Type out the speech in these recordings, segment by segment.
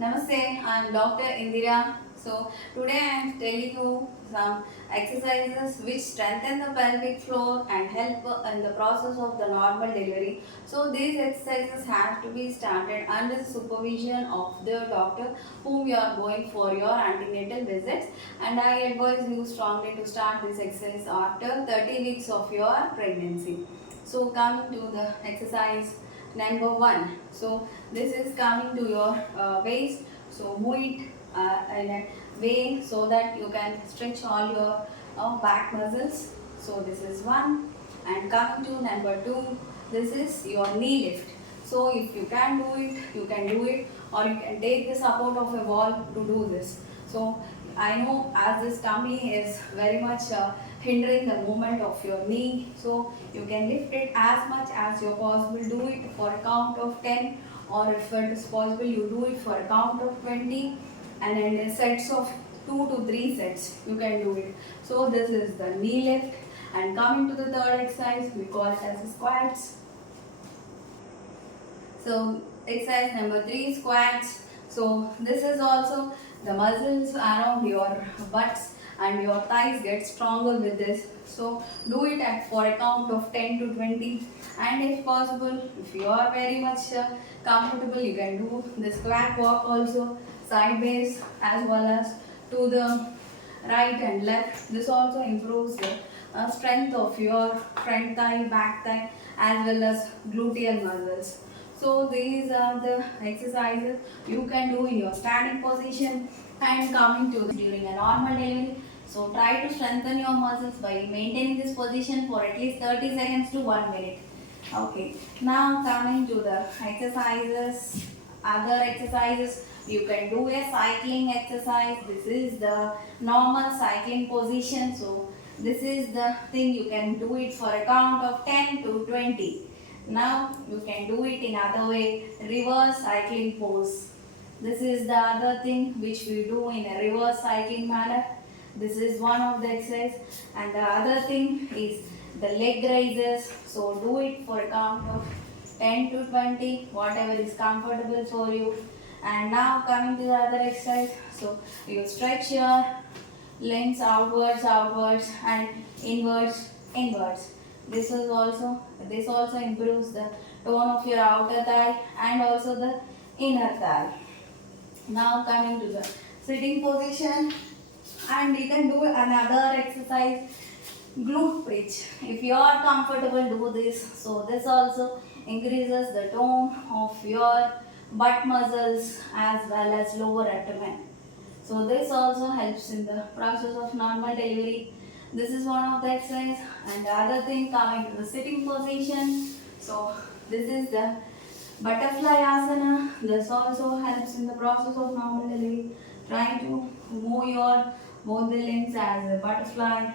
Namaste, I am Dr. Indira. So today I am telling you some exercises which strengthen the pelvic floor and help in the process of the normal delivery. So these exercises have to be started under the supervision of the doctor whom you are going for your antenatal visits, and I advise you strongly to start this exercise after 30 weeks of your pregnancy. So coming to the exercise number 1. So this is coming to your waist. So move it in a way so that you can stretch all your back muscles. So this is one. And coming to number 2, this is your knee lift. So if you can do it, you can do it, or you can take the support of a wall to do this. So I know as this tummy is very much hindering the movement of your knee, so you can lift it as much as you're possible. Do it for a count of 10, or if it is possible, you do it for a count of 20, and in sets of 2 to 3 sets you can do it. So this is the knee lift. And coming to the third exercise, we call it as squats. So exercise number 3, squats. So this is also the muscles around your butts and your thighs get stronger with this. So do it at for a count of 10 to 20, and if possible, if you are very much comfortable, you can do the squat walk also sideways as well as to the right and left. This also improves the strength of your front thigh, back thigh, as well as gluteal muscles. So these are the exercises you can do in your standing position. And coming to during a normal delivery, so try to strengthen your muscles by maintaining this position for at least 30 seconds to 1 minute. Okay, now coming to the exercises, other exercises, you can do a cycling exercise. This is the normal cycling position. So this is the thing, you can do it for a count of 10 to 20. Now you can do it in other way, reverse cycling pose. This is the other thing which we do in a reverse cycling manner. This is one of the exercise, and the other thing is the leg raises. So do it for a count of 10 to 20, whatever is comfortable for you. And now coming to the other exercise, so you stretch your limbs outwards and inwards. This also improves the tone of your outer thigh and also the inner thigh. Now coming to the sitting position, and you can do another exercise, glute bridge. If you are comfortable, do this. So this also increases the tone of your butt muscles as well as lower abdomen. So this also helps in the process of normal delivery. This is one of the exercise. And the other thing, coming to the sitting position. So this is the butterfly asana. This also helps in the process of normal delivery. Try to move your both the limbs as a butterfly.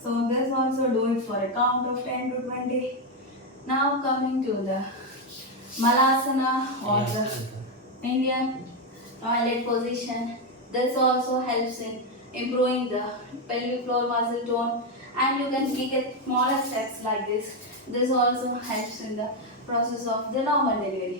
So this also do it for a count of 10 to 20. Now coming to the malasana, or the Indian toilet position. This also helps in improving the pelvic floor muscle tone, and you can take a smaller steps like this. This also helps in the process of the normal delivery.